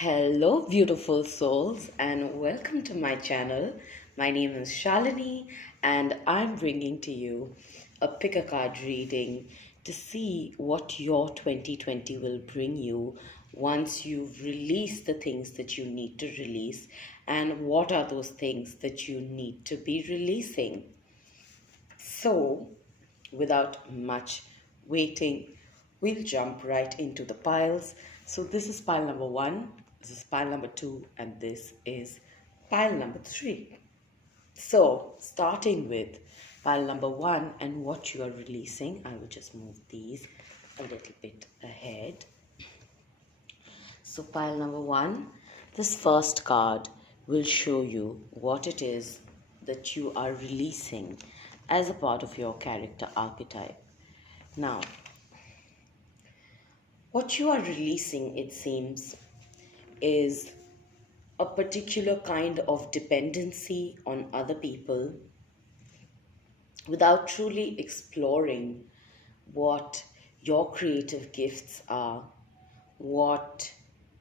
Hello, beautiful souls, and welcome to my channel. My name is Shalini, and I'm bringing to you a pick a card reading to see what your 2020 will bring you once you've released the things that you need to release, and what are those things that you need to be releasing. So, without much waiting, we'll jump right into the piles. So, this is pile number one, this is pile number two, and this is pile number three. So, starting with pile number one and what you are releasing, I will just move these a little bit ahead. So, pile number one, this first card will show you what it is that you are releasing as a part of your character archetype. Now, what you are releasing, it seems, is a particular kind of dependency on other people without truly exploring what your creative gifts are, what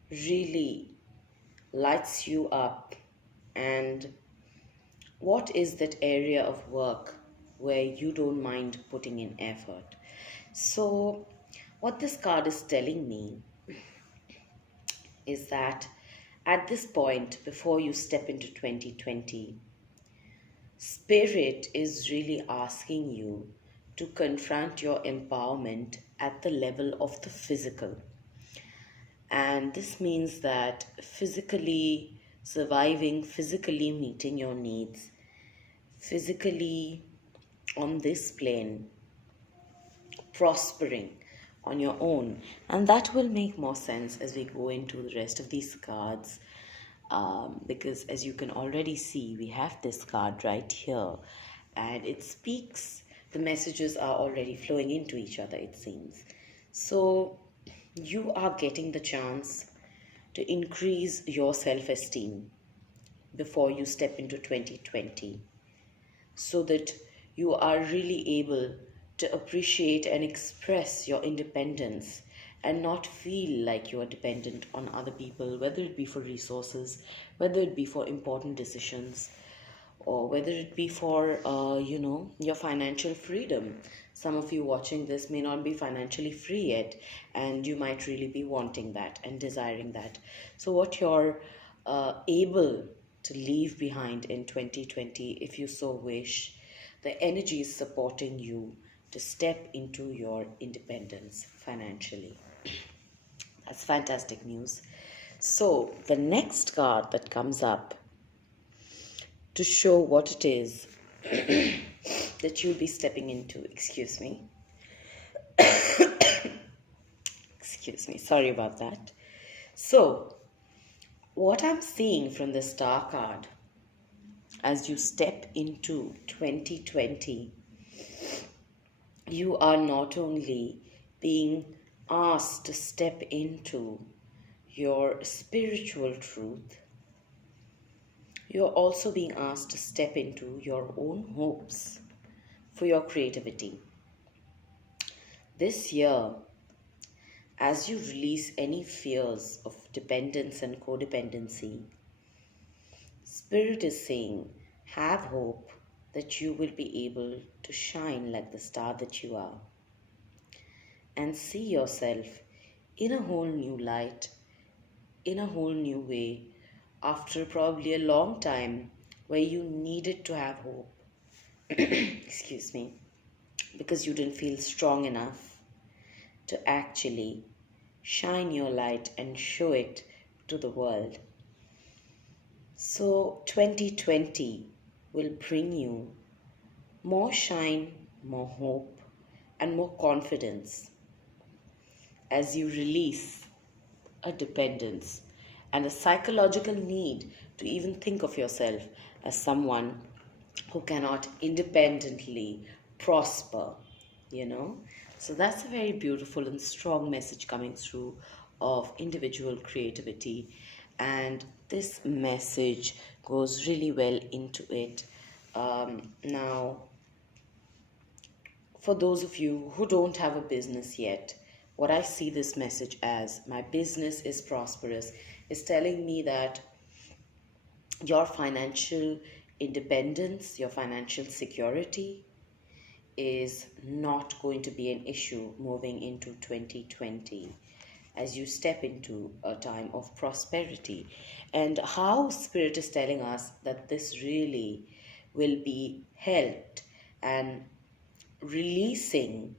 really lights you up, and what is that area of work where you don't mind putting in effort. So, what this card is telling me is that at this point, before you step into 2020, Spirit is really asking you to confront your empowerment at the level of the physical. And this means that physically surviving, physically meeting your needs, physically on this plane, prospering on your own. And that will make more sense as we go into the rest of these cards. Because as you can already see, we have this card right here, and it speaks, the messages are already flowing into each other, it seems. So you are getting the chance to increase your self-esteem before you step into 2020, so that you are really able to appreciate and express your independence and not feel like you are dependent on other people, whether it be for resources, whether it be for important decisions, or whether it be for your financial freedom. Some of you watching this may not be financially free yet, and you might really be wanting that and desiring that. So what you're able to leave behind in 2020, if you so wish, the energy is supporting you to step into your independence financially. That's fantastic news. So the next card that comes up to show what it is that you'll be stepping into, excuse me, sorry about that. So what I'm seeing from the star card as you step into 2020, you are not only being asked to step into your spiritual truth, you're also being asked to step into your own hopes for your creativity. This year, as you release any fears of dependence and codependency, Spirit is saying, have hope that you will be able to shine like the star that you are and see yourself in a whole new light, in a whole new way, after probably a long time where you needed to have hope. Excuse me, because you didn't feel strong enough to actually shine your light and show it to the world. So 2020 will bring you more shine, more hope, and more confidence as you release a dependence and a psychological need to even think of yourself as someone who cannot independently prosper, So that's a very beautiful and strong message coming through of individual creativity. And this message goes really well into it. Now, for those of you who don't have a business yet, what I see this message as, my business is prosperous, is telling me that your financial independence, your financial security is not going to be an issue moving into 2020 as you step into a time of prosperity. And how Spirit is telling us that this really will be helped, and releasing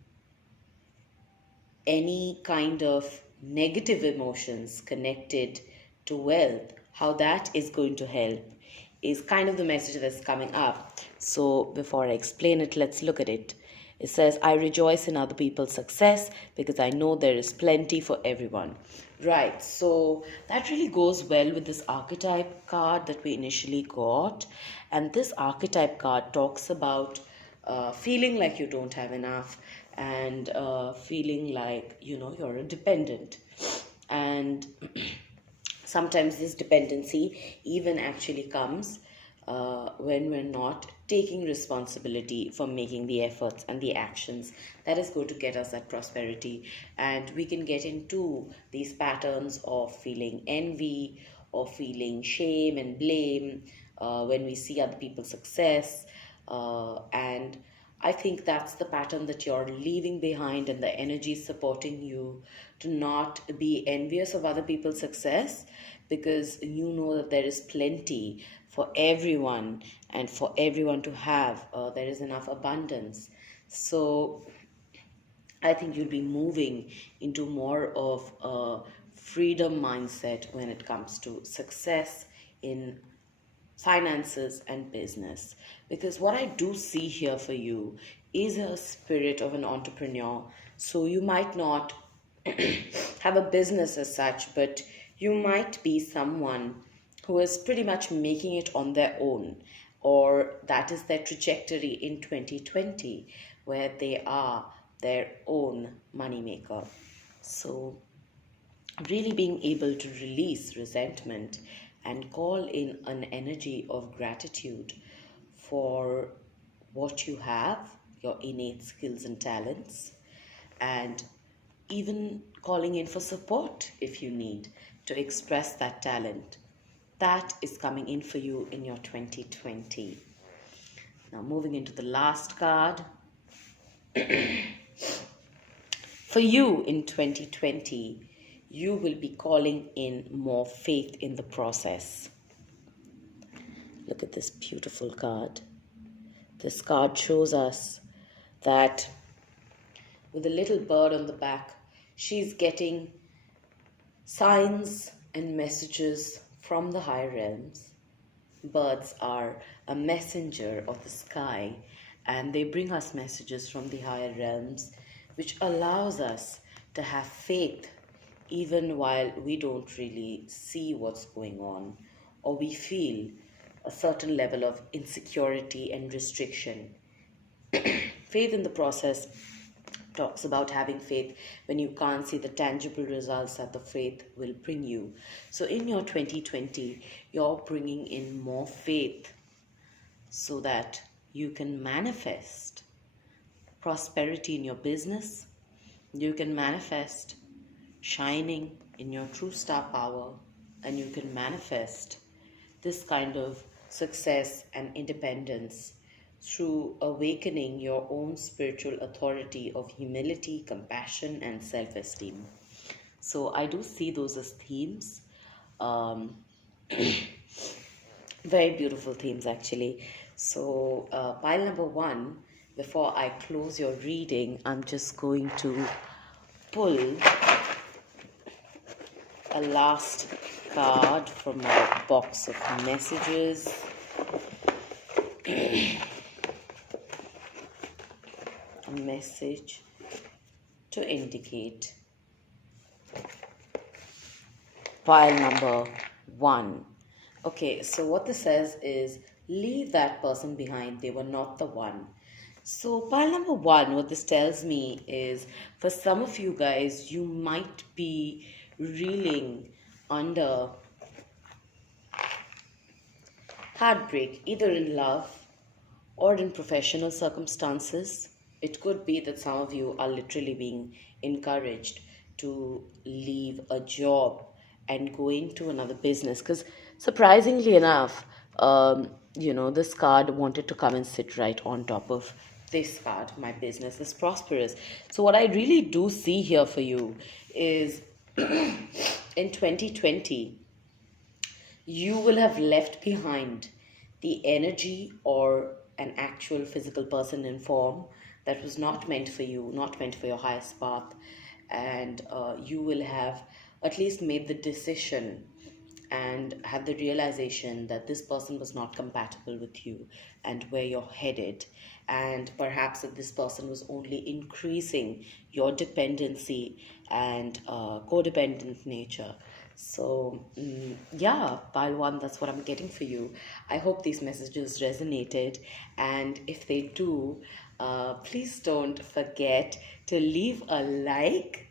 any kind of negative emotions connected to wealth, how that is going to help, is kind of the message that's coming up. So before I explain it, let's look at it. It says, I rejoice in other people's success because I know there is plenty for everyone. Right, so that really goes well with this archetype card that we initially got. And this archetype card talks about feeling like you don't have enough, and feeling like, you're a dependent. And sometimes this dependency even actually comes when we're not taking responsibility for making the efforts and the actions that is going to get us that prosperity. And we can get into these patterns of feeling envy or feeling shame and blame when we see other people's success. And I think that's the pattern that you're leaving behind, and the energy is supporting you to not be envious of other people's success, because you know that there is plenty for everyone, and for everyone to have. There is enough abundance. So I think you'll be moving into more of a freedom mindset when it comes to success in finances and business. Because what I do see here for you is a spirit of an entrepreneur. So you might not have a business as such, but you might be someone who is pretty much making it on their own, or that is their trajectory in 2020, where they are their own moneymaker. So really being able to release resentment and call in an energy of gratitude for what you have, your innate skills and talents, and even calling in for support if you need to express that talent. That is coming in for you in your 2020. Now, moving into the last card. For you in 2020, you will be calling in more faith in the process. Look at this beautiful card. This card shows us that with a little bird on the back, she's getting signs and messages from the higher realms. Birds are a messenger of the sky, and they bring us messages from the higher realms, which allows us to have faith even while we don't really see what's going on, or we feel a certain level of insecurity and restriction. Faith in the process talks about having faith when you can't see the tangible results that the faith will bring you. So in your 2020, you're bringing in more faith so that you can manifest prosperity in your business. You can manifest shining in your true star power, and you can manifest this kind of success and independence through awakening your own spiritual authority of humility, compassion, and self-esteem. So I do see those as themes. Very beautiful themes, actually. So pile number 1, before I close your reading, I'm just going to pull a last card from my box of messages. A message to indicate pile number 1. Okay, so what this says is, leave that person behind. They were not the one. So pile number 1, what this tells me is, for some of you guys, you might be reeling under heartbreak, either in love or in professional circumstances. It could be that some of you are literally being encouraged to leave a job and go into another business. Because surprisingly enough, this card wanted to come and sit right on top of this card. My business is prosperous. So what I really do see here for you is in 2020, you will have left behind the energy or an actual physical person in form that was not meant for you, not meant for your highest path. And you will have at least made the decision and have the realization that this person was not compatible with you and where you're headed. And perhaps that this person was only increasing your dependency and codependent nature. So, yeah, pile one, that's what I'm getting for you. I hope these messages resonated. And if they do, please don't forget to leave a like,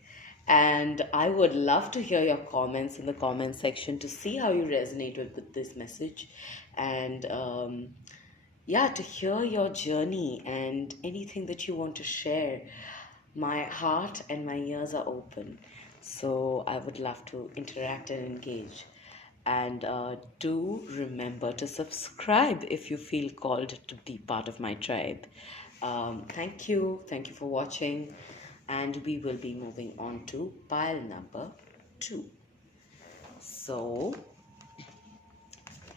and I would love to hear your comments in the comment section to see how you resonate with this message. And yeah, to hear your journey and anything that you want to share. My heart and my ears are open. So I would love to interact and engage. And do remember to subscribe if you feel called to be part of my tribe. Thank you. Thank you for watching. And we will be moving on to pile number 2. So,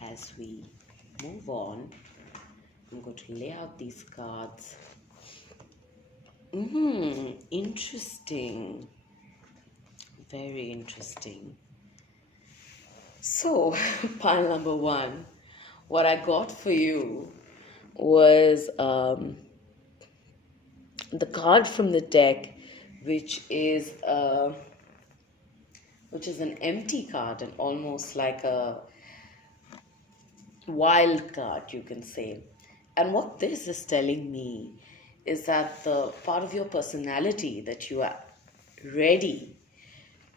as we move on, I'm going to lay out these cards. Interesting. Very interesting. So, pile number 1, what I got for you was the card from the deck, which is an empty card and almost like a wild card, you can say. And what this is telling me is that the part of your personality that you are ready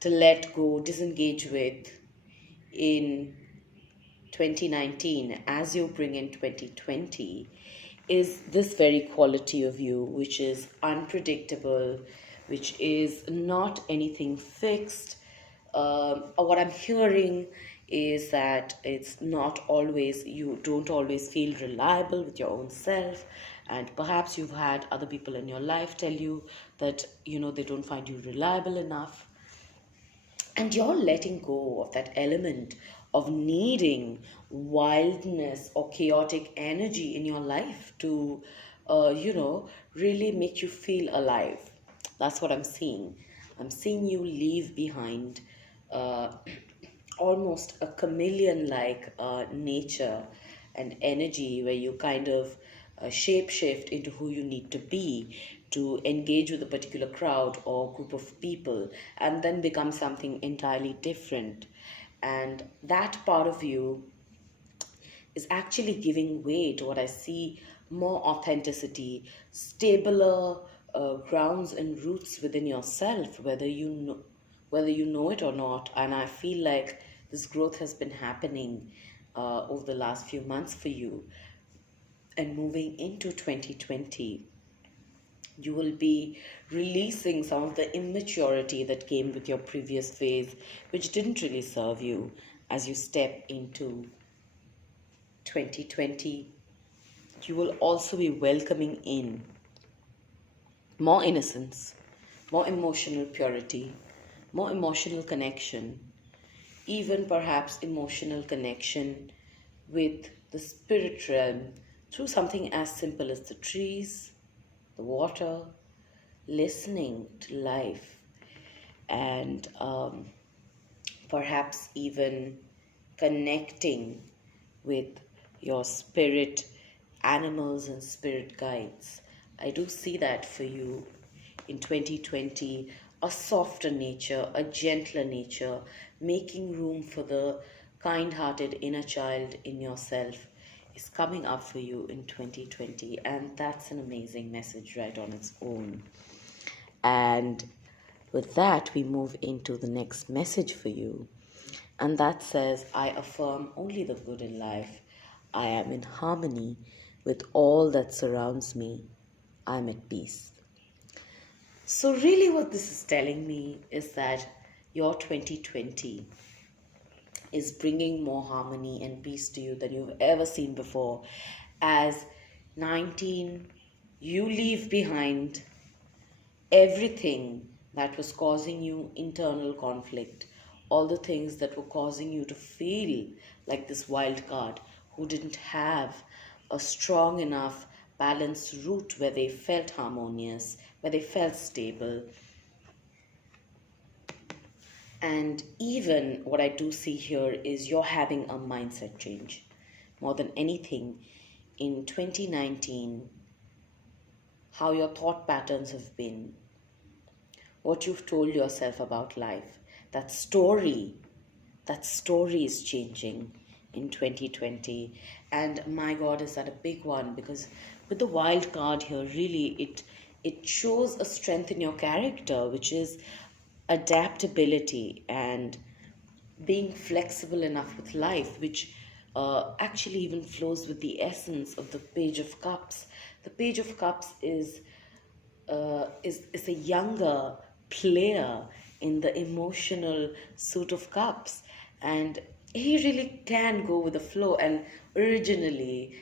to let go, disengage with in 2019 as you bring in 2020 is this very quality of you, which is unpredictable, which is not anything fixed. What I'm hearing is that it's not always, you don't always feel reliable with your own self, and perhaps you've had other people in your life tell you that they don't find you reliable enough, and you're letting go of that element of needing wildness or chaotic energy in your life to really make you feel alive. That's what I'm seeing. I'm seeing you leave behind uh, almost a chameleon like nature and energy, where you kind of shape shift into who you need to be to engage with a particular crowd or group of people, and then become something entirely different. And that part of you is actually giving way to what I see: more authenticity, stabler grounds and roots within yourself, whether you know it or not. And I feel like this growth has been happening over the last few months for you. And moving into 2020, you will be releasing some of the immaturity that came with your previous phase, which didn't really serve you as you step into 2020. You will also be welcoming in more innocence, more emotional purity, more emotional connection, even perhaps emotional connection with the spirit realm through something as simple as the trees, the water, listening to life, and perhaps even connecting with your spirit animals and spirit guides. I do see that for you in 2020, a softer nature, a gentler nature, making room for the kind-hearted inner child in yourself is coming up for you in 2020, and that's an amazing message right on its own. And with that, we move into the next message for you, and that says, I affirm only the good in life. I am in harmony with all that surrounds me. I am at peace. So, really, what this is telling me is that your 2020 is bringing more harmony and peace to you than you've ever seen before. As 19, you leave behind everything that was causing you internal conflict, all the things that were causing you to feel like this wild card who didn't have a strong enough balanced root where they felt harmonious, where they felt stable. And even what I do see here is you're having a mindset change. More than anything, in 2019, how your thought patterns have been, what you've told yourself about life, that story, that story is changing in 2020. And my God, is that a big one? Because with the wild card here, really, it shows a strength in your character, which is adaptability and being flexible enough with life, which actually even flows with the essence of the Page of Cups. The Page of Cups is a younger player in the emotional suit of cups, and he really can go with the flow. And originally,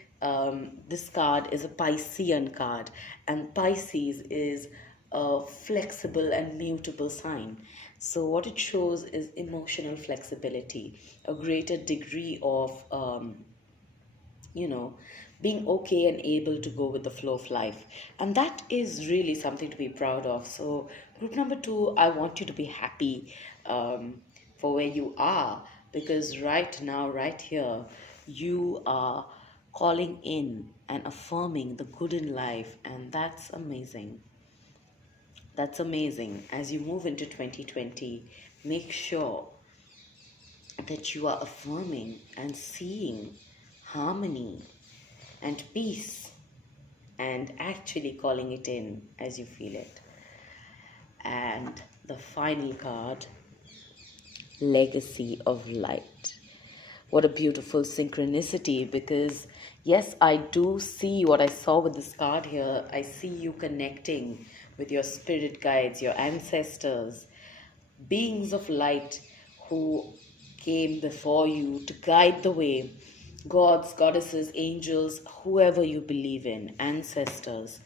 this card is a Piscean card, and Pisces is a flexible and mutable sign. So what it shows is emotional flexibility, a greater degree of you know, being okay and able to go with the flow of life. And that is really something to be proud of. So, group number two, I want you to be happy for where you are, because right now, right here, you are calling in and affirming the good in life, and that's amazing. That's amazing. As you move into 2020, make sure that you are affirming and seeing harmony and peace and actually calling it in as you feel it. And the final card, Legacy of Light. What a beautiful synchronicity, because yes, I do see what I saw with this card here. I see you connecting with your spirit guides, your ancestors, beings of light who came before you to guide the way. Gods, goddesses, angels, whoever you believe in, ancestors,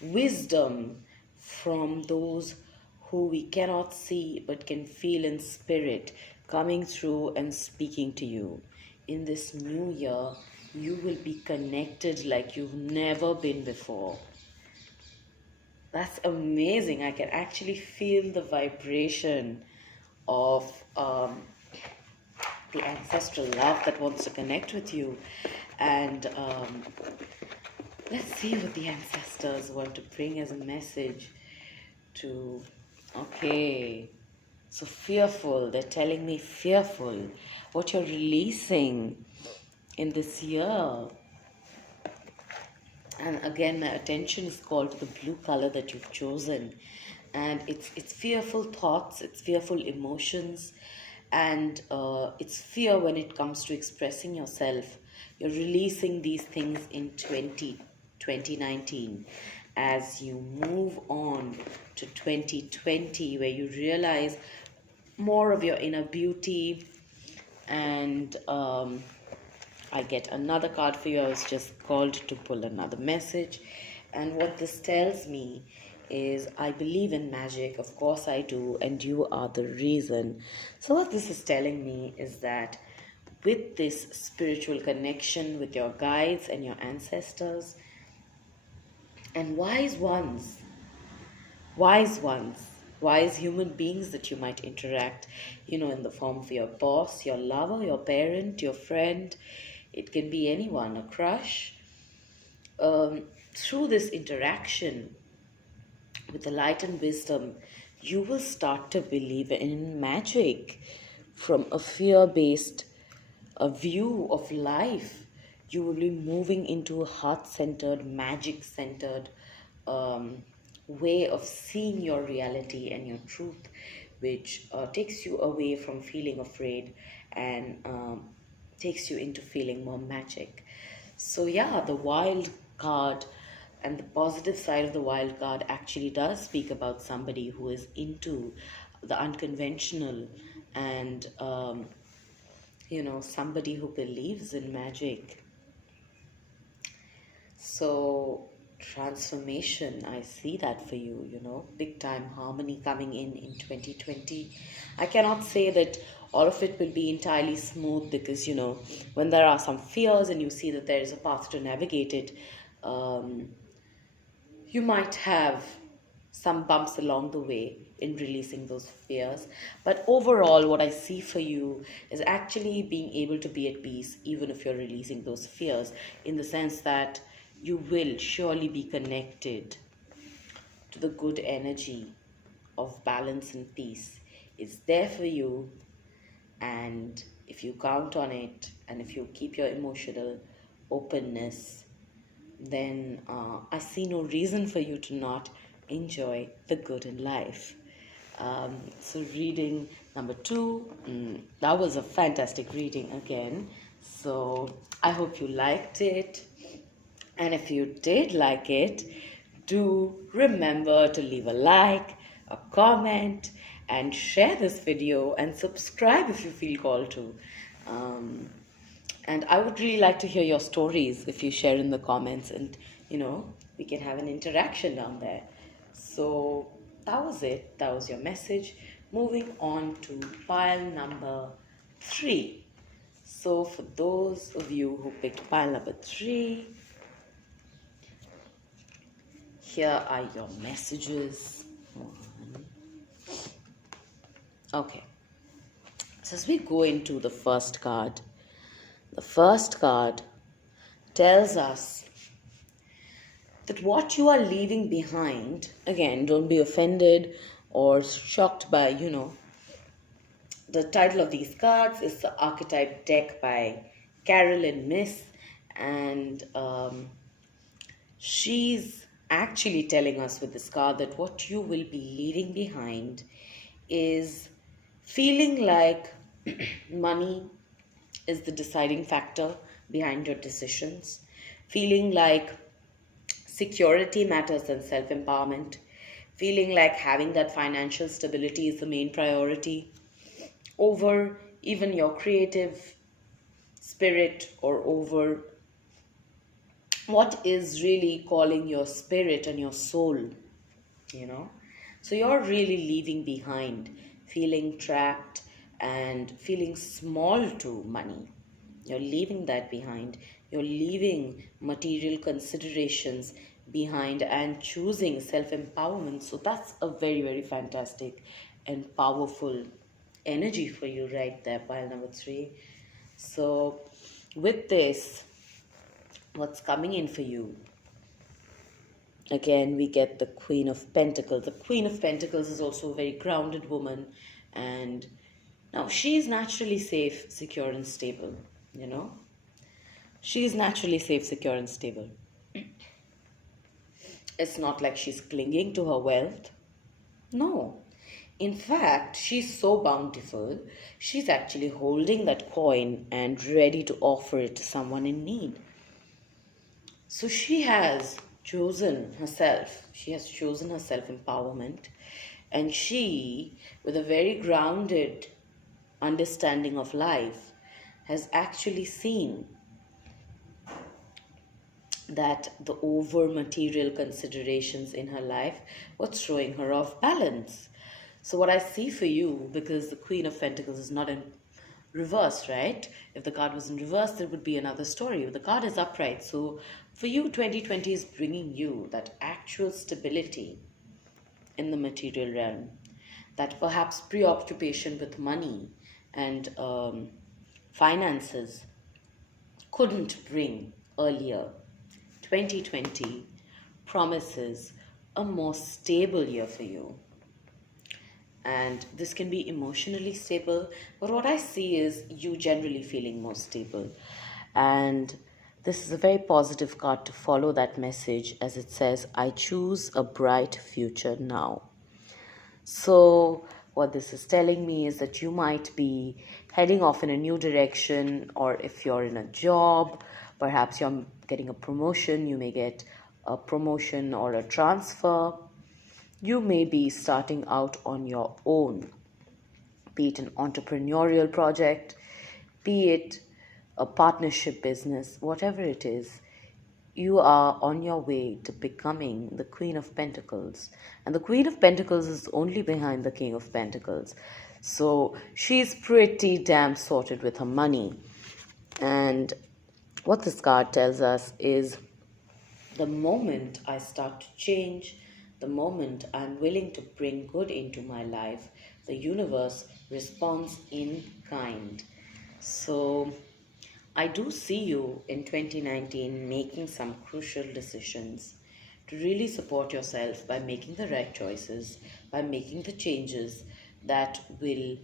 wisdom from those who we cannot see but can feel in spirit, coming through and speaking to you. In this new year, you will be connected like you've never been before. That's amazing. I can actually feel the vibration of the ancestral love that wants to connect with you. And let's see what the ancestors want to bring as a message to. Okay, so fearful. They're telling me fearful. What you're releasing in this year. And again, my attention is called to the blue color that you've chosen. And it's fearful thoughts, it's fearful emotions, and it's fear when it comes to expressing yourself. You're releasing these things in 2019 as you move on to 2020, where you realize more of your inner beauty. And I get another card for you. I was just called to pull another message. And what this tells me is I believe in magic. Of course I do. And you are the reason. So what this is telling me is that with this spiritual connection with your guides and your ancestors and wise ones, wise human beings that you might interact, in the form of your boss, your lover, your parent, your friend. It can be anyone, a crush. Through this interaction with the light and wisdom, you will start to believe in magic from a fear-based a view of life. You will be moving into a heart-centered, magic-centered way of seeing your reality and your truth, which takes you away from feeling afraid and takes you into feeling more magic. So yeah, the wild card And the positive side of the wild card actually does speak about somebody who is into the unconventional and, somebody who believes in magic. So, transformation, I see that for you, big time harmony coming in 2020. I cannot say that all of it will be entirely smooth because, when there are some fears and you see that there is a path to navigate it, um, you might have some bumps along the way in releasing those fears. But overall, what I see for you is actually being able to be at peace, even if you're releasing those fears, in the sense that you will surely be connected to the good energy of balance and peace. It's there for you, and if you count on it and if you keep your emotional openness, then I see no reason for you to not enjoy the good in life. So, reading number 2, that was a fantastic reading again. So, I hope you liked it. And if you did like it, do remember to leave a like, a comment, and share this video and subscribe if you feel called to. And I would really like to hear your stories if you share in the comments, and we can have an interaction down there. So that was it. That was your message. Moving on to pile number 3. So for those of you who picked pile number 3, here are your messages. Okay. So as we go into the first card tells us that what you are leaving behind, again, don't be offended or shocked by, the title of these cards is the Archetype Deck by Carolyn Myss, and she's actually telling us with this card that what you will be leaving behind is feeling like money is the deciding factor behind your decisions, feeling like security matters than self-empowerment, feeling like having that financial stability is the main priority over even your creative spirit or over what is really calling your spirit and your soul, So you're really leaving behind feeling trapped and feeling small to money. You're leaving that behind. You're leaving material considerations behind and choosing self-empowerment. So that's a very, very fantastic and powerful energy for you right there, pile number 3. So with this, what's coming in for you? Again, we get the Queen of Pentacles. The Queen of Pentacles is also a very grounded woman, and now she is naturally safe, secure, and stable, She is naturally safe, secure, and stable. It's not like she's clinging to her wealth. No. In fact, she's so bountiful, she's actually holding that coin and ready to offer it to someone in need. So she has chosen herself. She has chosen her self-empowerment. And she, with a very grounded understanding of life, has actually seen that the over material considerations in her life was throwing her off balance. So what I see for you, because the Queen of Pentacles is not in reverse, right? If the card was in reverse, there would be another story. The card is upright. So for you, 2020 is bringing you that actual stability in the material realm, that perhaps preoccupation with money and finances couldn't bring earlier. 2020 promises a more stable year for you. And this can be emotionally stable, but what I see is you generally feeling more stable. And this is a very positive card to follow that message, as it says, I choose a bright future now. So what this is telling me is that you might be heading off in a new direction, or if you're in a job, perhaps you're getting a promotion, you may get a promotion or a transfer. You may be starting out on your own, be it an entrepreneurial project, be it a partnership business, whatever it is. You are on your way to becoming the Queen of Pentacles. And the Queen of Pentacles is only behind the King of Pentacles. So she's pretty damn sorted with her money. And what this card tells us is the moment I start to change, the moment I'm willing to bring good into my life, the universe responds in kind. So I do see you in 2019 making some crucial decisions to really support yourself by making the right choices, by making the changes that will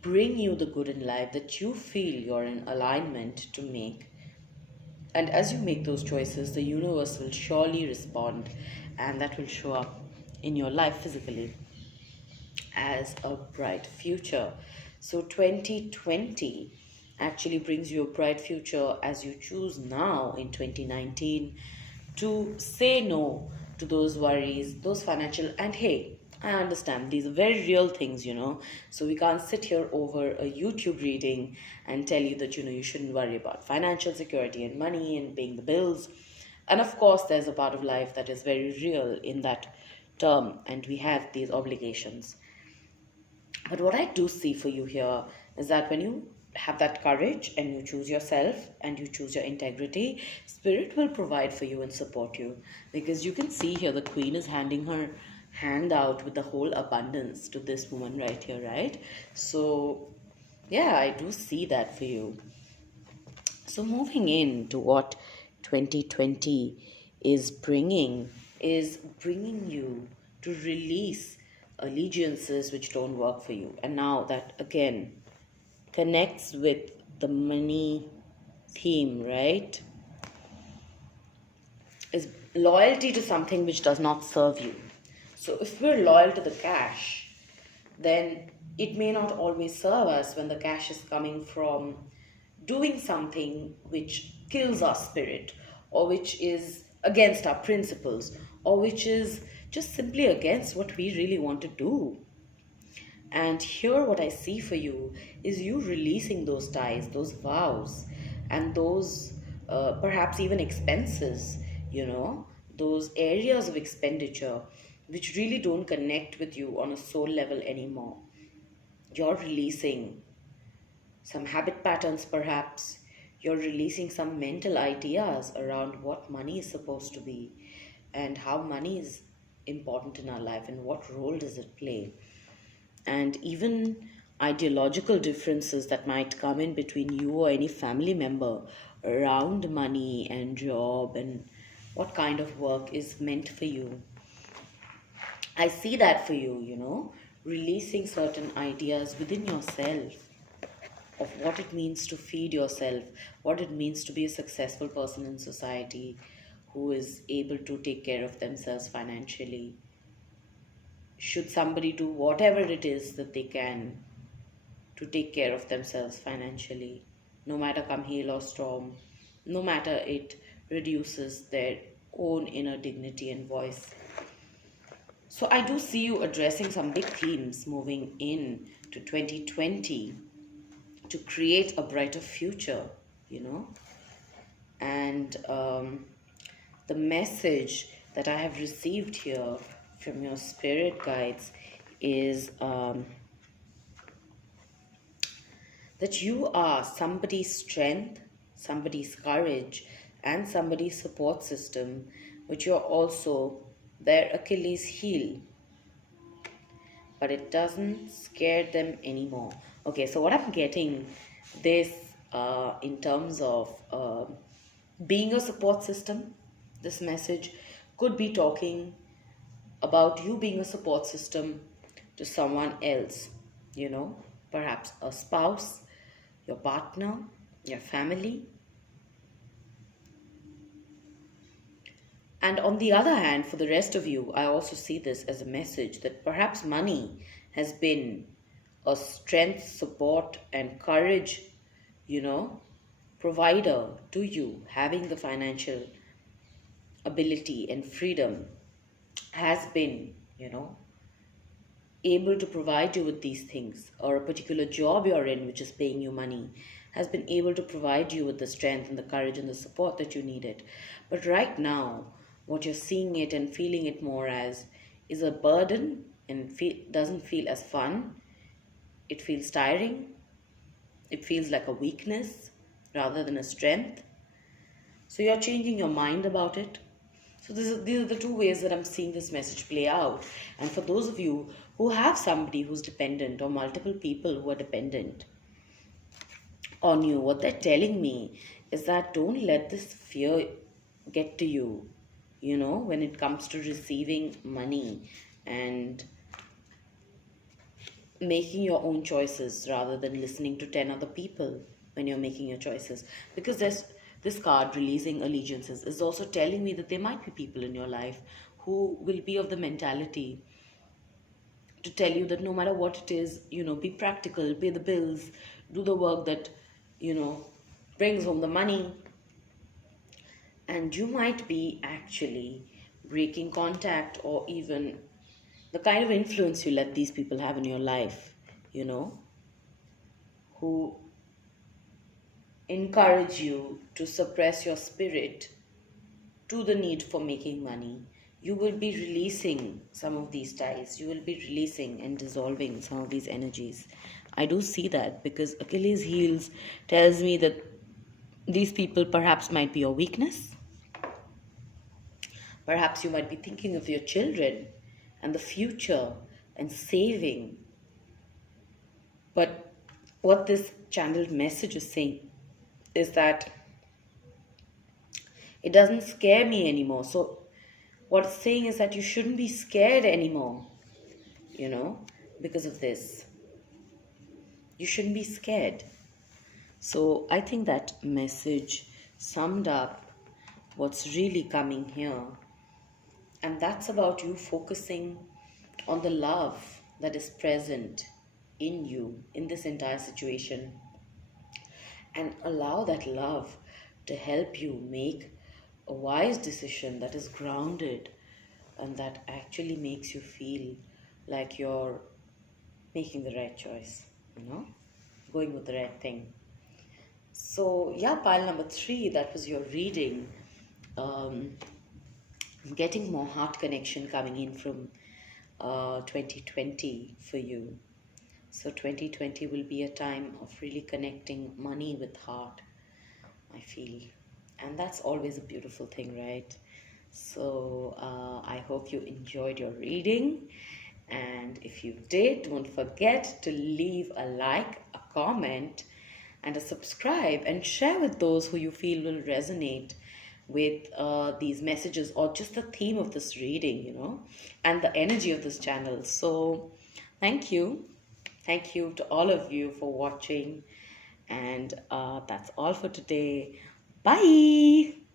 bring you the good in life that you feel you're in alignment to make. And as you make those choices, the universe will surely respond, and that will show up in your life physically as a bright future. So 2020 actually brings you a bright future as you choose now in 2019 to say no to those worries, those financial, and hey, I understand these are very real things, So we can't sit here over a YouTube reading and tell you that, you shouldn't worry about financial security and money and paying the bills. And of course, there's a part of life that is very real in that term, and we have these obligations. But what I do see for you here is that when you have that courage and you choose yourself and you choose your integrity, Spirit will provide for you and support you. Because you can see here the Queen is handing her hand out with the whole abundance to this woman right here, right? So, yeah, I do see that for you. So, moving into what 2020 is bringing you to release allegiances which don't work for you. And now that again connects with the money theme, right? Is loyalty to something which does not serve you. So if we're loyal to the cash, then it may not always serve us when the cash is coming from doing something which kills our spirit, or which is against our principles, or which is just simply against what we really want to do. And here, what I see for you is you releasing those ties, those vows, and those perhaps even expenses, those areas of expenditure which really don't connect with you on a soul level anymore. You're releasing some habit patterns, perhaps. You're releasing some mental ideas around what money is supposed to be and how money is important in our life and what role does it play. And even ideological differences that might come in between you or any family member around money and job and what kind of work is meant for you. I see that for you, releasing certain ideas within yourself of what it means to feed yourself, what it means to be a successful person in society who is able to take care of themselves financially. Should somebody do whatever it is that they can to take care of themselves financially, no matter come hail or storm, no matter it reduces their own inner dignity and voice. So I do see you addressing some big themes moving in to 2020 to create a brighter future, And the message that I have received here from your spirit guides is that you are somebody's strength, somebody's courage, and somebody's support system, but you're also their Achilles heel. But it doesn't scare them anymore. Okay, so what I'm getting this in terms of being a support system, this message could be talking about you being a support system to someone else, perhaps a spouse, your partner, your family. And on the other hand, for the rest of you, I also see this as a message that perhaps money has been a strength, support, and courage, provider to you, having the financial ability and freedom has been, able to provide you with these things, or a particular job you're in which is paying you money has been able to provide you with the strength and the courage and the support that you needed. But right now, what you're seeing it and feeling it more as is a burden, and doesn't feel as fun. It feels tiring. It feels like a weakness rather than a strength. So you're changing your mind about it. So these are the two ways that I'm seeing this message play out. And for those of you who have somebody who's dependent, or multiple people who are dependent on you, what they're telling me is that don't let this fear get to you, when it comes to receiving money and making your own choices rather than listening to 10 other people when you're making your choices. Because there's this card, releasing allegiances, is also telling me that there might be people in your life who will be of the mentality to tell you that no matter what it is, be practical, pay the bills, do the work that, brings home the money. And you might be actually breaking contact, or even the kind of influence you let these people have in your life, who encourage you to suppress your spirit to the need for making money. You will be releasing some of these ties. You will be releasing and dissolving some of these energies. I do see that, because Achilles' heels tells me that these people perhaps might be your weakness. Perhaps you might be thinking of your children and the future and saving. But what this channeled message is saying is that it doesn't scare me anymore. So what it's saying is that you shouldn't be scared anymore, because of this. You shouldn't be scared. So I think that message summed up what's really coming here. And that's about you focusing on the love that is present in you in this entire situation. And allow that love to help you make a wise decision that is grounded and that actually makes you feel like you're making the right choice, going with the right thing. So, yeah, pile number 3, that was your reading. Getting more heart connection coming in from 2020 for you. So 2020 will be a time of really connecting money with heart, I feel. And that's always a beautiful thing, right? So I hope you enjoyed your reading. And if you did, don't forget to leave a like, a comment, and a subscribe, and share with those who you feel will resonate with these messages, or just the theme of this reading, and the energy of this channel. So thank you. Thank you to all of you for watching. And that's all for today. Bye.